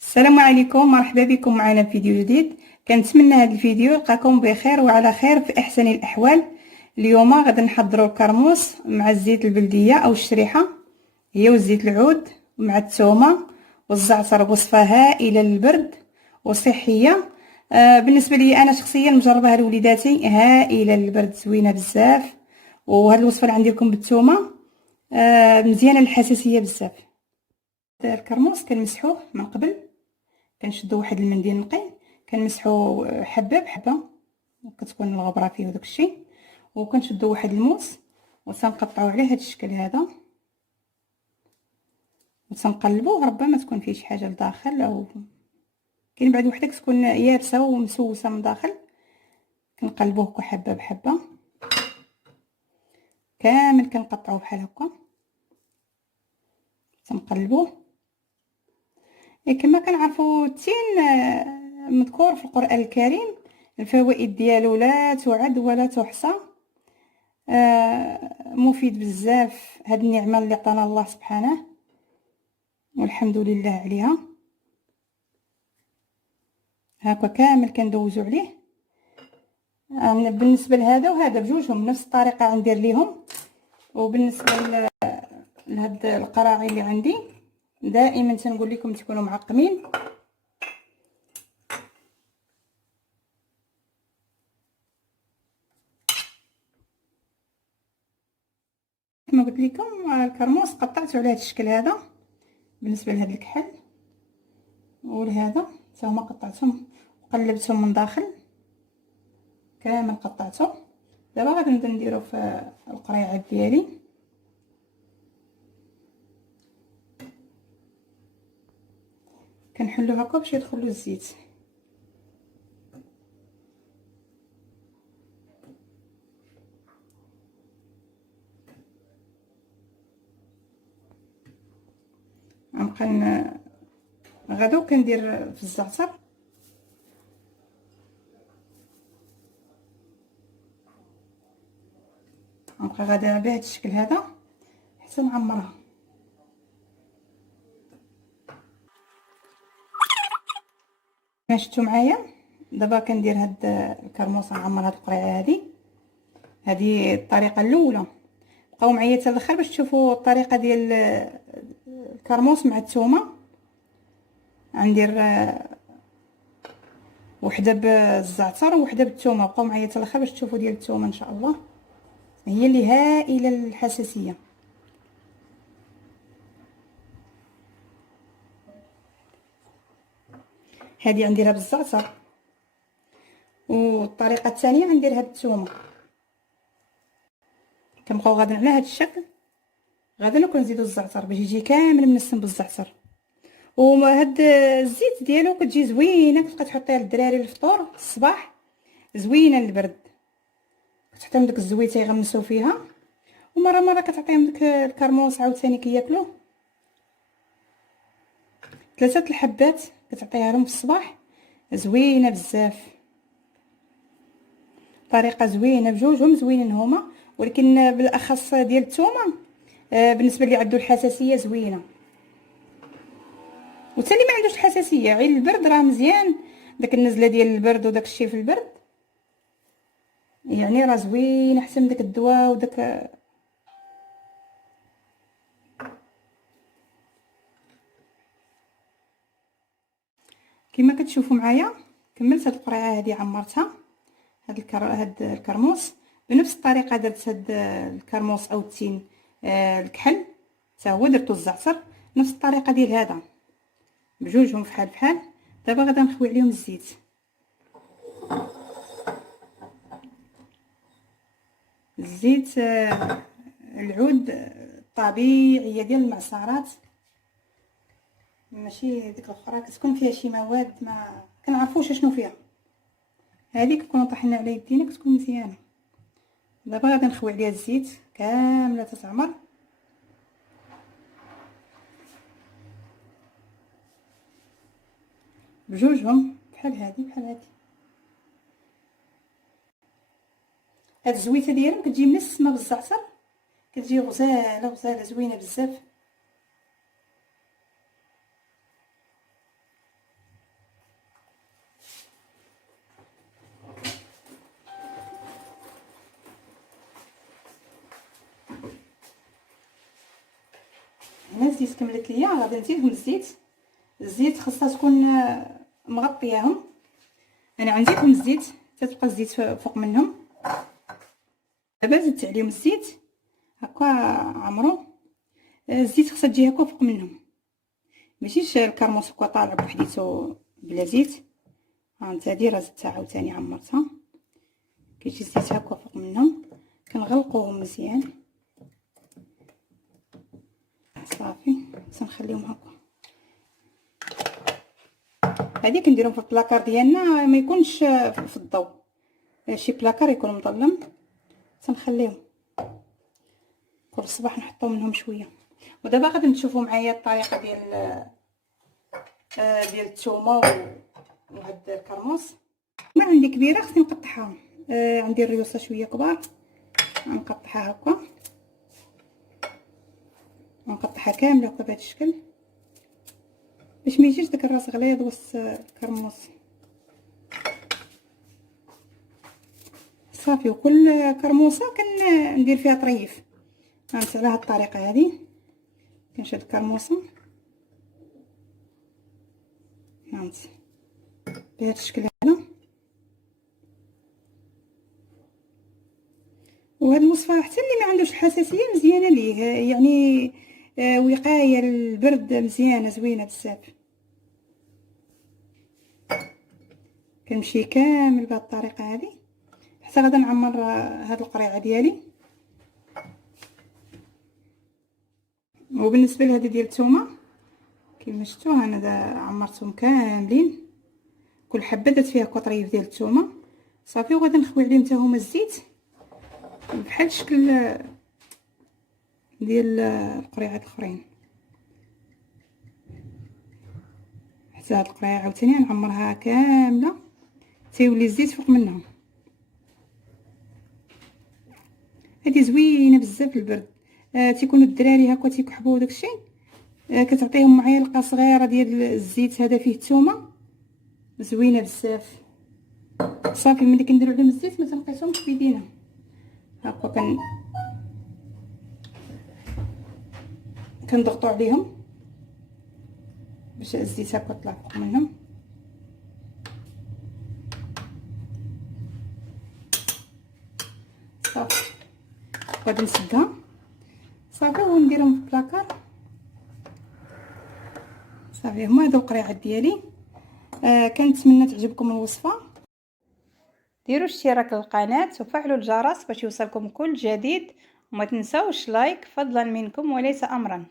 السلام عليكم، مرحبا بكم معنا في فيديو جديد. كنتمنى هذا الفيديو يلقاكم بخير وعلى خير في احسن الاحوال. اليوم غادي نحضروا الكرموس مع الزيت البلديه او الشريحه هي وزيت العود مع الثومه والزعتر، وصفه هائله للبرد وصحيه. بالنسبه لي انا شخصيا مجربها لوليداتي، هائله للبرد، زوينه بزاف. وهذه الوصفه اللي عندي لكم بالثومه مزيانه للحساسيه بزاف. الكرموس كنمسحوه من قبل، كنشدو واحد المنديل نقي، كنمسحو حبه بحبه، كتكون الغبره فيه وداك الشيء، وكنشدو واحد الموس وتنقطعوه على هذا الشكل هذا، وتنقلبوه ربما تكون فيه شي حاجه لداخل، او كاين بعد وحده كتكون يابسه ومسوسه من داخل. كنقلبوه حبه بحبه كامل، كنقطعوه بحال هكا، تنقلبوه. كما كنعرفوا التين مذكور في القرآن الكريم، الفوائد ديالو لا تعد ولا تحصى، مفيد بزاف. هاد النعمه اللي عطانا الله سبحانه والحمد لله عليها. هكا كامل كندوزو عليه. بالنسبه لهذا وهذا بجوجهم نفس الطريقه غندير ليهم. وبالنسبه لهاد القراعي اللي عندي دائما تنقول لكم تكونوا معقمين. كما قلت لكم الكرموس قطعته على هذا الشكل هذا. بالنسبه لهذا الكحل ولهذا حتى هما قطعتهم وقلبتهم من داخل كامل، قطعته. دابا غادي نبدا نديرو في القريعات ديالي. كنحلو هكا باش يدخل له الزيت. غنبقى غادو كندير في الزعتر. غنبقى غادا بهذا الشكل هذا حتى نعمرها. ما شفتوا معايا دابا كندير هاد الكرموس، نعمر هاد القريعه هذه الطريقه الاولى. بقاو معايا حتى الاخر باش تشوفوا الطريقه ديال الكرموس مع الثومه. غندير وحده بالزعتر وحده بالثومه. بقاو معايا حتى الاخر باش تشوفوا ديال الثومه ان شاء الله، هي اللي هائله للحساسيه. هذه غنديرها بالزعتر، والطريقه الثانيه غنديرها بالثومه. كنبقاو غاديين على هذا الشكل. غادي كنزيدو الزعتر باش يجي كامل منسم بالزعتر. وهاد الزيت ديالو كتجي زوينه، كتبقى تحطيها للدراري الفطور الصباح، زوينه للبرد. كتحطيهم ديك الزويته يغمسوا فيها، ومره مره كتعطيهم ديك الكرموس عاوتاني كياكلوه. 3 الحبات كتعطيها لهم في الصباح، زوينه بزاف. طريقه زوينه، بجوجهم زوينين هما، ولكن بالاخص ديال الثومه بالنسبه لي عندو الحساسيه زوينه. وحتى اللي ما عندوش الحساسيه غير البرد راه مزيان، داك النزله ديال البرد وداك الشيء في البرد يعني راه زوين احسن من داك الدواء وداك. كما كتشوفوا معايا كملت هاد القرعه هذه، عمرتها. هاد الكرموس بنفس الطريقه درت هاد الكرموس او التين الكحل حتى هو درتو الزعتر نفس الطريقه ديال هذا، بجوجهم فحال فحال. دابا غادي نخوي عليهم الزيت. الزيت العود الطبيعيه ديال المعصرات، ماشي ديك الاخرى كتكون فيها شي مواد ما كنعرفوش شنو فيها. هذه كنكونوا طحنا على يدينا كتكون مزيانه. دابا غادي نخوي عليها الزيت كامله تتعمر. بجوجهم بحال هذه. هاد الزويته ديالهم كتجي منسمه بالزعتر، كتجي غزاله زوينه بزاف. الزيت كملت ليا، غادي نزيدهم الزيت خاصها تكون مغطياهم. انا غنزيدهم الزيت حتى تبقى الزيت فوق منهم. دابا زدت عليهم الزيت هكا عمرو. الزيت خاصها تجي هكا فوق منهم، ماشيش الكرموس هكا طالع بوحديتو بلا زيت. ها انت هادي راه زدتها عاوتاني عمرتها، كيجي الزيت هكا فوق منهم. كنغلقوهم مزيان صافي. تنخليهم هكا. هادي كنديرهم في البلاكار ديالنا ما يكونش في الضوء، شي بلاكار يكون مظلم. تنخليهم كل صباح نحطو منهم شويه. ودابا غادي تشوفوا معايا الطريقه ديال الثومه وهاد الكرموس. ما عندي كبيره خصني نقطعها. عندي الريوسه شويه كبار، نقطعها هكا، نقطعها كامله هكا بهذا الشكل باش ما يجيش داك الراس غليظ وسط الكرموس صافي. وكل كرموسه كندير فيها طريف. فهمت على هاد الطريقه هذه. كنشد الكرموسه فهمت بهذا الشكل هذا. وهاد الوصفه حتى اللي ما عندوش الحساسيه مزيانه ليه، يعني وقايه للبرد مزيانه زوينه بزاف. كنمشي كامل بهاد الطريقه هذه حتى غادا نعمر هاد القريعه ديالي. وبالنسبه لهذا ديال الثومه كما شفتوا انا عمرتهم كاملين، كل حبه درت فيها كطريف ديال الثومه صافي. وغادي نخوي عليهم حتى هما الزيت بحال الشكل ديال القريعات الاخرين. حتى هاد القريعه عاوتاني نعمرها كامله تيولي الزيت فوق منهم. هادي زوينه بزاف البرد. تيكونوا الدراري هكا تيكحبوا داكشي، كتعطيهم معلقه صغيره ديال الزيت هذا فيه الثومه، زوينه بزاف صافي. ملي كنديروا عليهم الزيت ما تنقيسهمش بيدينا هكا، كنضغطوا عليهم باش الزيت هكا يطلع فوق منهم صافي. غادي نسدها صافي ونديرهم في البلاكار صافي. هما هادو القريعات ديالي. كنتمنى تعجبكم الوصفه. ديروا اشتراك للقناه وفعلوا الجرس باش يوصلكم كل جديد، وما تنسوش لايك فضلا منكم وليس امرا.